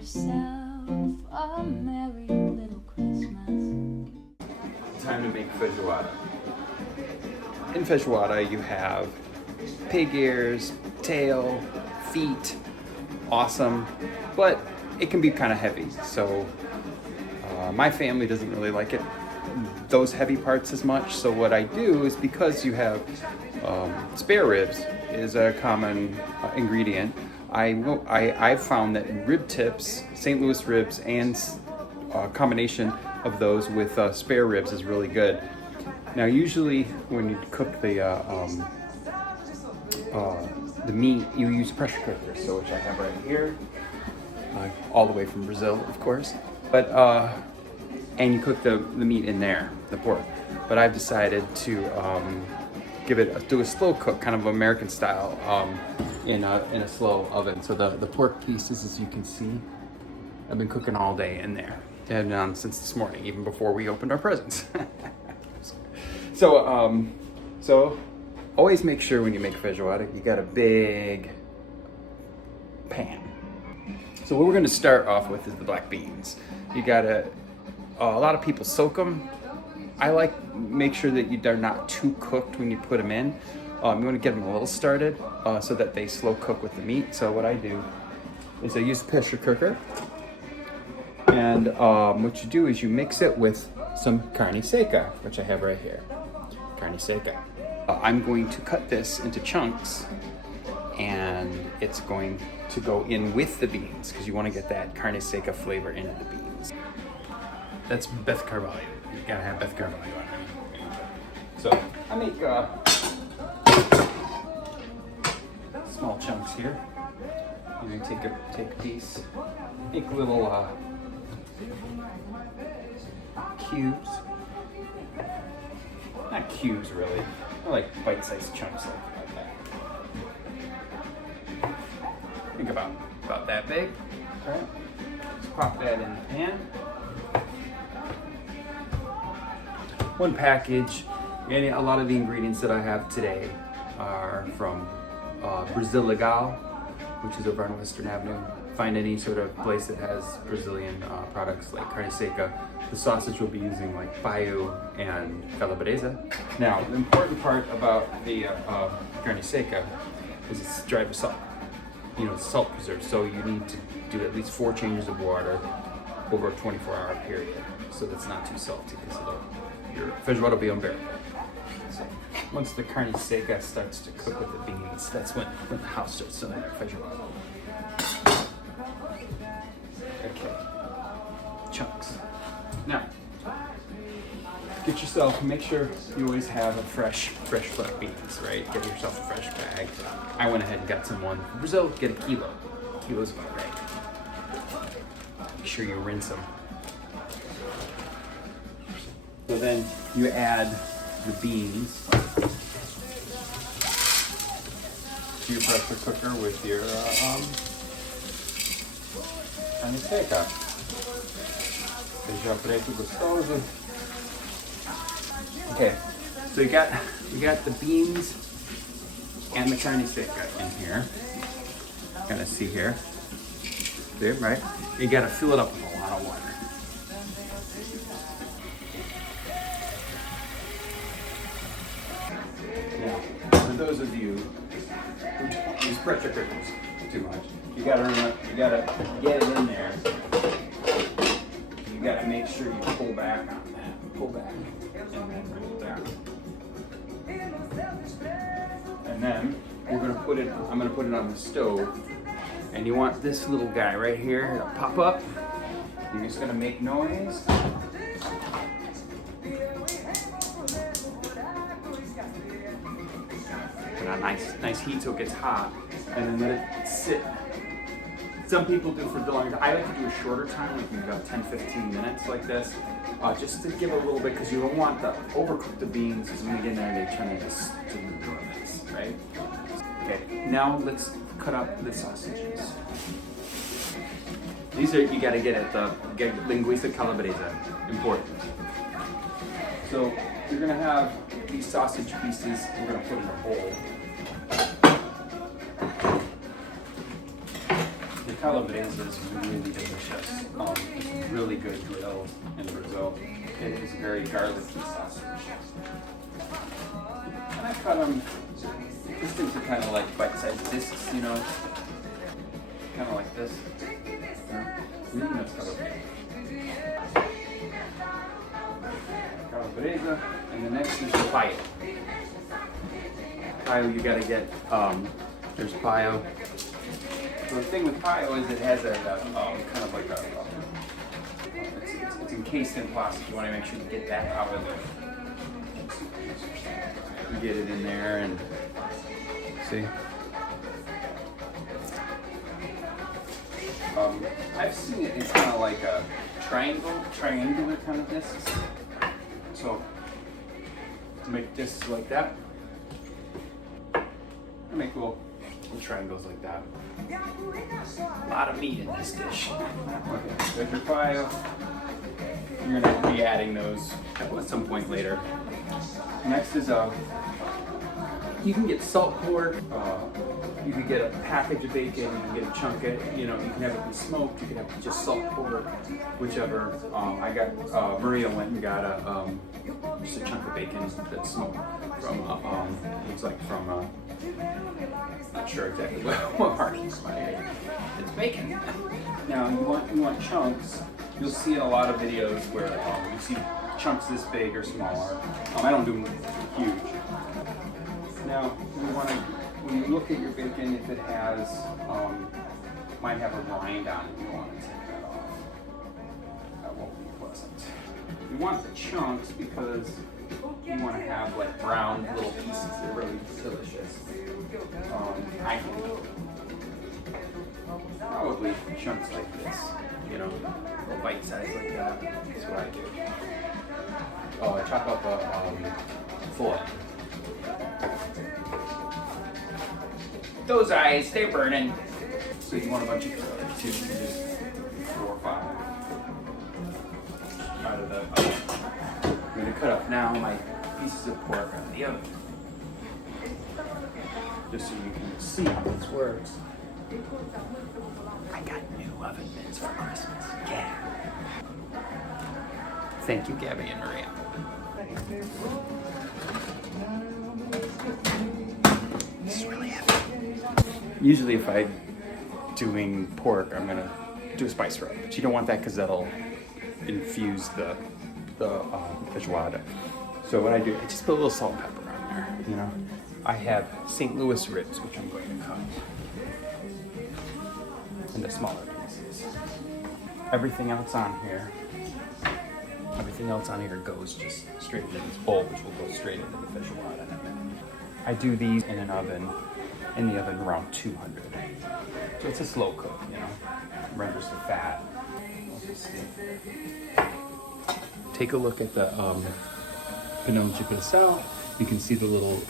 yourself a merry little Christmas. Time to make feijoada. In feijoada, you have pig ears, tail, feet. Awesome, but it can be kind of heavy. So my family doesn't really like it, those heavy parts as much. So what I do is, because you have spare ribs is a common ingredient. I've found that rib tips, St. Louis ribs, and a combination of those with spare ribs is really good. Now, usually when you cook the meat, you use a pressure cooker, so which I have right here, all the way from Brazil, of course. But and you cook the meat in there, the pork. But I've decided to do a slow cook, kind of American style, in a slow oven. So the pork pieces, as you can see, I've been cooking all day in there. They have been on since this morning, even before we opened our presents. So always make sure when you make feijoada, you got a big pan. So what we're going to start off with is the black beans. You gotta, a lot of people soak them. I make sure that they're not too cooked when you put them in. You want to get them a little started so that they slow cook with the meat. So what I do is I use a pressure cooker. And what you do is you mix it with some carne seca, which I have right here. Carne seca. I'm going to cut this into chunks, and it's going to go in with the beans because you want to get that carne seca flavor into the beans. That's Beth Carvalho. You gotta have Beth Carvalho on it. So I make small chunks here. You know, take a piece, make little cubes. Not cubes, really. They're like bite-sized chunks like that. Think about that big. All right. Just pop that in the pan. One package. And a lot of the ingredients that I have today are from Brazil Legal, which is over on Western Avenue. Find any sort of place that has Brazilian products like carne seca. The sausage we'll be using like paio and calabrese. Now, the important part about the carne seca is it's dried with salt. You know, it's salt preserved, so you need to do at least 4 changes of water over a 24-hour period, so that's not too salty because your feijoada will be unbearable. So once the carne seca starts to cook with the beans, that's when the house starts smelling like feijoada. Okay, chunks. Now, get yourself, make sure you always have a fresh black beans, right? Get yourself a fresh bag. I went ahead and got some from Brazil, get a kilo. A kilo's about right. Make sure you rinse them. So then you add the beans to your pressure cooker with your carne seca. Feijão preto gostoso. Okay, so you got the beans and the carne seca in here. Kind of see here. There, right? You gotta fill it up with a lot of water. Now, for those of you who don't use pressure cookers too much, you gotta get it in there. You gotta make sure you pull back on that. Pull back and then bring it down. And then I'm gonna put it on the stove. And you want this little guy right here to pop up. You're just gonna make noise. Put on nice heat so it gets hot, and then let it sit. Some people do for the longer. I like to do a shorter time, like maybe about 10-15 minutes like this, just to give a little bit, because you don't want to overcook the beans, because when you get in there, they turn into this, right? Okay, now let's cut up the sausages. These are, you gotta get at the linguiça calabrese, important. So you're gonna have these sausage pieces, we're gonna put in a bowl. calabrese is really delicious. It's really good grilled in Brazil. It is very garlicky sausage. And I cut them just into kind of like bite-sized discs, you know, kind of like this. Really nice calabrese. Calabrese, and the next is the paio. Paio, you gotta get, there's paio. So the thing with paio is it has a kind of like a, it's encased in plastic. You want to make sure you get that out of it. You get it in there and see. I've seen it in kind of like a triangular kind of discs. So to make discs like that, I make little triangles like that. A lot of meat in this dish. Okay, there's your paio. You're gonna be adding those at some point later. Next is you can get salt pork. You can get a package of bacon. You can get a chunk of, you know, you can have it be smoked. You can have just salt pork, whichever. I got Maria went and got just a chunk of bacon that's smoked from looks like from not sure exactly what part he's buying. It's bacon. Now you want chunks. You'll see in a lot of videos where you see chunks this big or smaller. I don't do them huge. Now when you look at your bacon, if it has might have a rind on it, you want to take that off. That won't be pleasant. You want the chunks because you want to have like brown little pieces. They're really delicious. I think probably chunks like this, you know, little bite size like that. That's what I do. Oh, I chop up a fillet. Those eyes, they're burning. So you want a bunch of fillets too. You just 4 or 5 out of the oven. I'm going to cut up now my pieces of pork out of the oven. Just so you can see how this works. I got new oven mitts for Christmas. Yeah. Thank you, Gabby and Maria. It's really heavy. Usually if I'm doing pork, I'm gonna do a spice rub, but you don't want that because that'll infuse the feijoada. So what I do, I just put a little salt and pepper on there, you know. I have St. Louis ribs, which I'm going to cut into smaller pieces. Everything else on here goes just straight into this bowl, which will go straight into the feijoada in a minute. I do these in the oven around 200. So it's a slow cook, you know, renders the fat. Take a look at the panel de pressão. You can see the little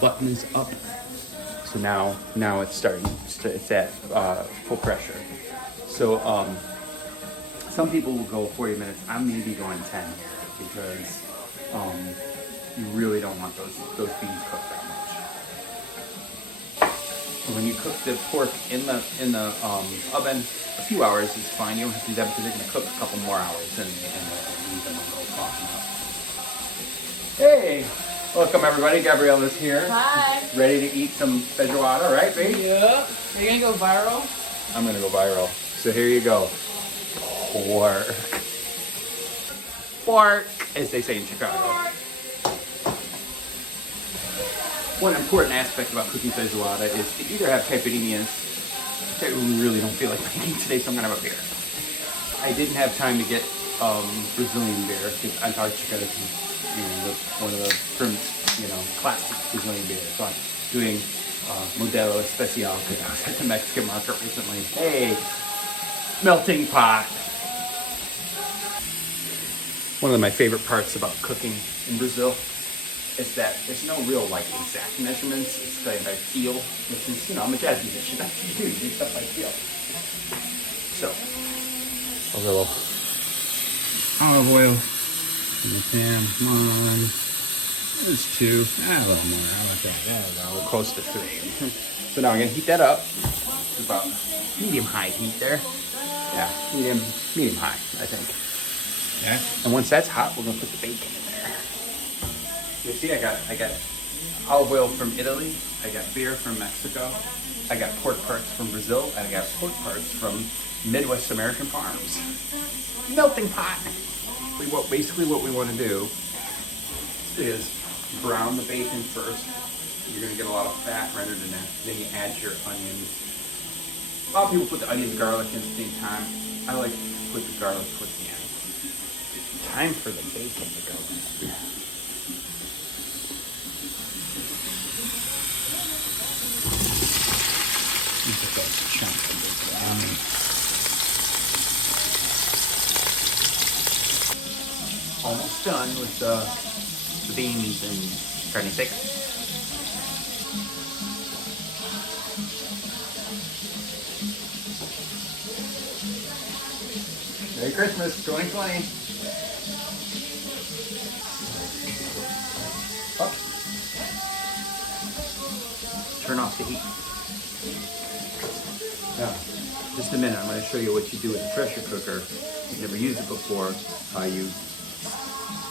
button is up. So now it's starting. It's at full pressure. So some people will go 40 minutes. I'm maybe going 10 here because you really don't want those beans cooked that much. When you cook the pork in the oven, a few hours is fine. You don't have to do that because they're going to cook a couple more hours and leave them and go soften up. Hey, welcome everybody. Gabriella's here. Hi. Ready to eat some feijoada, right, babe? Yep. Are you gonna go viral? I'm gonna go viral. So here you go. Pork, as they say in Chicago. One important aspect about cooking feijoada is to either have caipirinhas, which I really don't feel like making today, so I'm gonna have a beer. I didn't have time to get Brazilian beer because Antarctica is one of the classic Brazilian beers. So I'm doing Modelo Especial because I was at the Mexican market recently. Hey, melting pot. One of my favorite parts about cooking in Brazil is that there's no real exact measurements. It's kind of feel, which is, I'm a jazz musician. That's what you do stuff by feel. So, a little olive oil in the pan. Come on. There's 2. A little more. How about that? We're close to 3. So now I'm going to heat that up to about medium-high heat there. Yeah, medium-high, I think. Yeah. And once that's hot, we're gonna put the bacon in there. You see, I got olive oil from Italy. I got beer from Mexico. I got pork parts from Brazil, and I got pork parts from Midwest American farms. Melting pot. Basically what we want to do is brown the bacon first. You're going to get a lot of fat rendered in there. Then you add your onions. A lot of people put the onions and garlic in at the same time. I like to put the garlic towards the end. Time for the bacon to go in. Look at those chunks of bacon. Almost done with the beans and carne seca. Merry Christmas 2020. Oh. Turn off the heat. Now, just a minute, I'm going to show you what you do with the pressure cooker. You've never used it before. You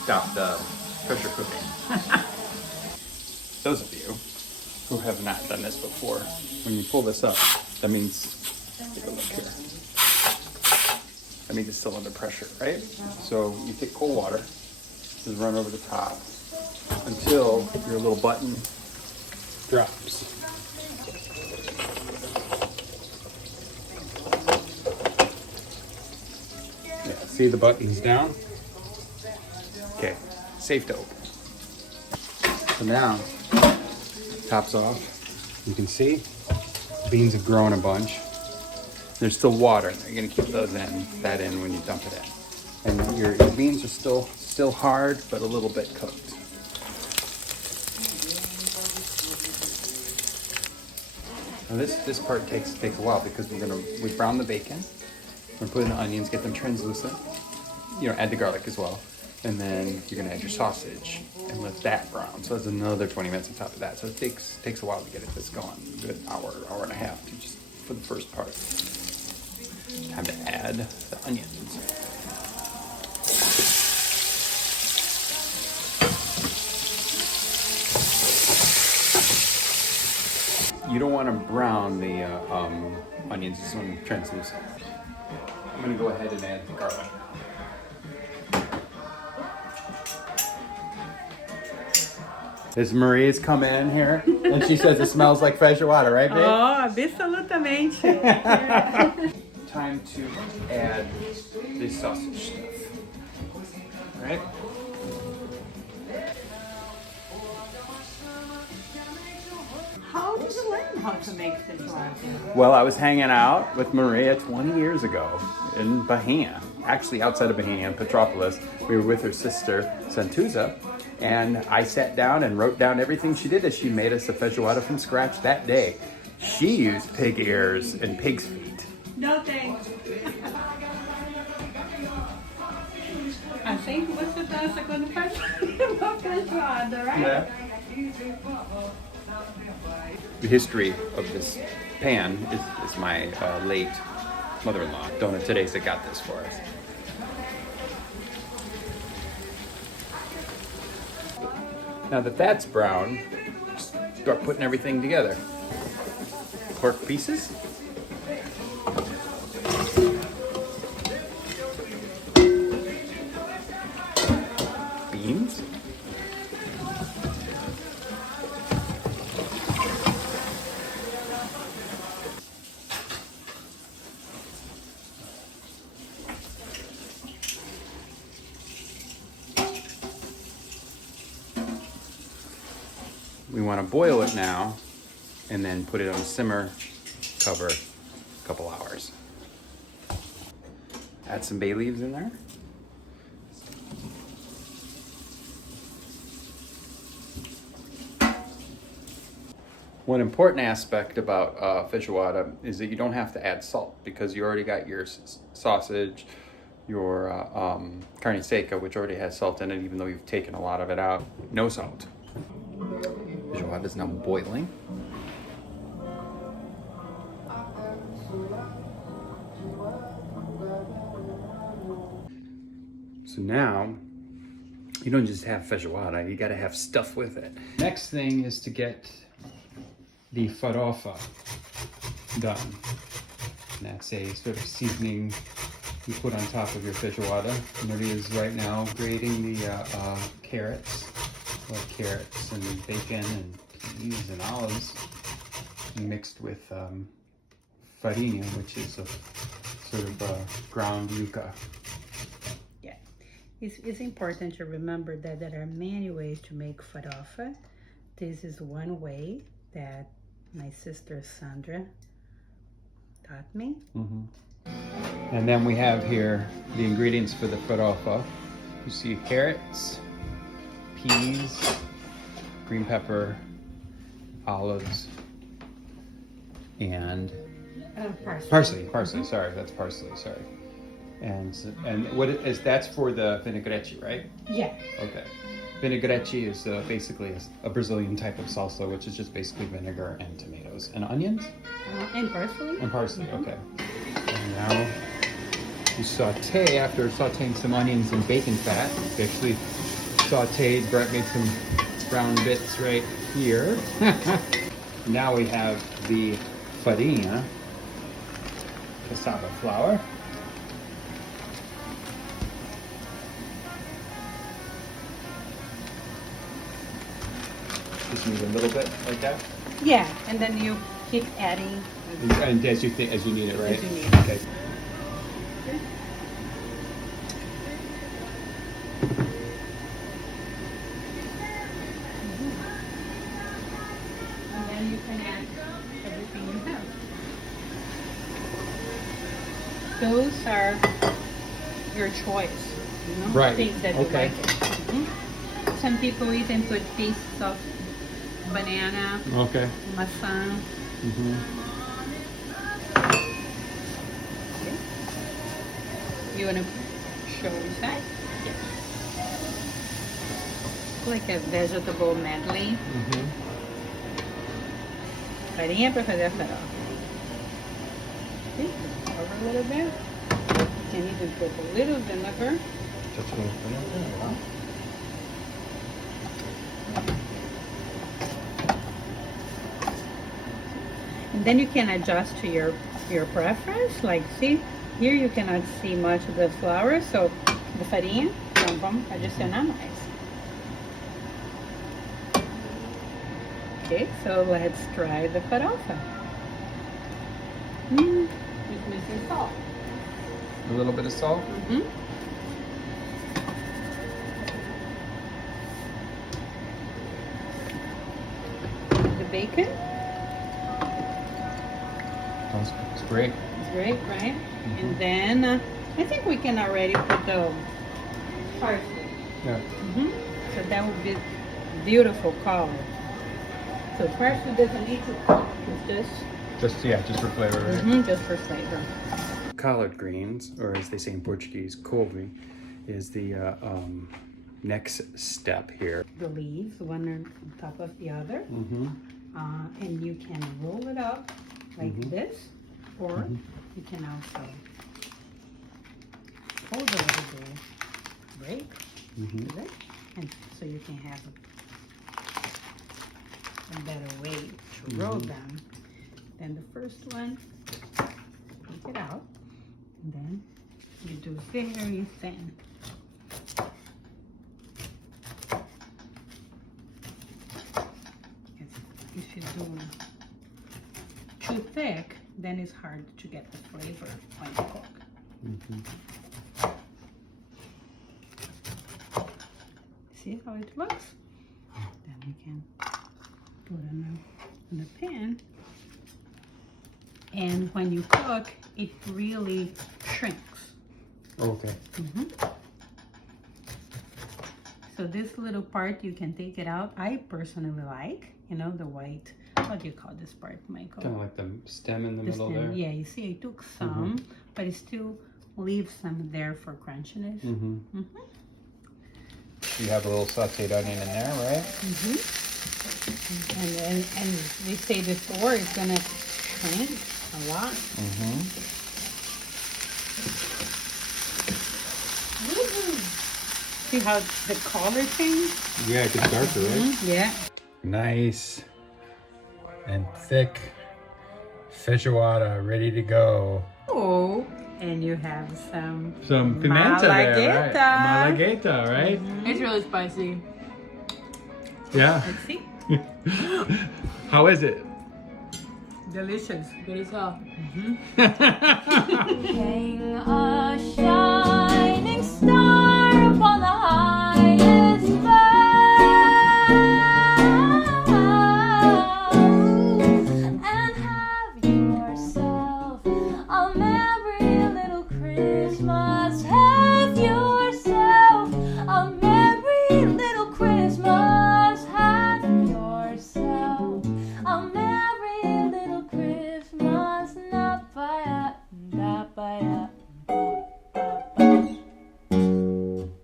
stop the pressure cooking. Those of you who have not done this before, when you pull this up, that means, take a look here. That means it's still under pressure, right? So you take cold water, just run over the top until your little button drops. Yeah, see the buttons down? Okay, safe to open. So now, top's off. You can see beans have grown a bunch. There's still water in there. You're gonna keep that in when you dump it in. And your beans are still hard, but a little bit cooked. Now this part takes a while because we brown the bacon. We're gonna put in the onions, get them translucent. You know, add the garlic as well. And then you're gonna add your sausage and let that brown. So that's another 20 minutes on top of that. So it takes a while to get this going. A good hour and a half to just for the first part. Time to add the onions. You don't want to brown the onions, just want them translucent. I'm gonna go ahead and add the garlic. As Maria's come in here, and she says it smells like feijoada, right, babe? Oh, absolutamente. Time to add this sausage stuff. Right? How did you learn how to make feijoada? Well, I was hanging out with Maria 20 years ago in Bahia. Actually, outside of Bahia in Petropolis. We were with her sister, Santuza. And I sat down and wrote down everything she did as she made us a feijoada from scratch that day. She used pig ears and pig's feet. No thanks. Assim que você dança quando faz uma feijoada, right? Yeah. The history of this pan is my late mother-in-law, Donna Teresa, got this for us. Now that that's brown, start putting everything together. Pork pieces. Beans. We want to boil it now and then put it on a simmer cover a couple hours. Add some bay leaves in there. One important aspect about feijoada is that you don't have to add salt because you already got your sausage, your carne seca, which already has salt in it, even though you've taken a lot of it out. No salt. Feijoada is now boiling. So now, you don't just have feijoada, you gotta have stuff with it. Next thing is to get the farofa done. And that's a sort of seasoning you put on top of your feijoada. Maria is right now grating the carrots. Like carrots and bacon and peas and olives mixed with farinha, which is a sort of ground yuca. Yeah, it's important to remember that there are many ways to make farofa. This is one way that my sister Sandra taught me. And then we have here the ingredients for the farofa. You see carrots, peas, green pepper, olives, and parsley. Sorry, that's parsley. Sorry. And what is that's for the vinaigrette, right? Yeah. Okay. Vinaigrette is basically a Brazilian type of salsa, which is just basically vinegar and tomatoes and onions. And parsley. And parsley. Okay. And now you saute after sauteing some onions in bacon fat. You actually sauteed, made some brown bits right here. Now we have the farinha, cassava flour. Just need a little bit like that. Yeah, and then you keep adding. And as you need it, right? As you need it. Okay. And then you can add everything you have. Those are your choice, you know, Right. things that you Okay. like. Some people even put pieces of banana, Okay. maçã. You want to show inside? Yes. Like a vegetable medley. Farinha para fazer a farofa. Okay, over a little bit. You can even put a little vinegar. And then you can adjust to your preference. Like, see, here you cannot see much of the flour, so the farinha, então vamos adicionar mais. Okay, so let's try the farofa. It's missing salt. A little bit of salt. The bacon. It's great. It's great, right? And then I think we can already put the parsley. Yeah. So that would be beautiful color. So parsley doesn't need to cook. It's Just for flavor, right? just for flavor. Collard greens, or as they say in Portuguese, couve, is the next step here. The leaves, one on top of the other. And you can roll it up like this, or you can also hold a little bit, break, it, and so you can have a better way to roll them. Then the first one, take it out, and then you do very thin. If you do too thick, then it's hard to get the flavor when you cook. See how it looks? Then we can put it in the pan. And when you cook, it really shrinks. Okay. So this little part, you can take it out. I personally like, you know, the white, what do you call this part, Michael? Kind of like the stem in the middle stem. there. Yeah, you see, I took some, but it still leaves some there for crunchiness. You have a little sauteed onion in there, right? And we say before, it's gonna shrink a lot. Woohoo! see how the color changed? Yeah, it gets darker, right? Yeah. Nice and thick feijoada ready to go. Oh, and you have some Pimenta there, right? Malagueta. Malagueta, right? It's really spicy. Yeah. Let's see. How is it? Delicious. Good as hell.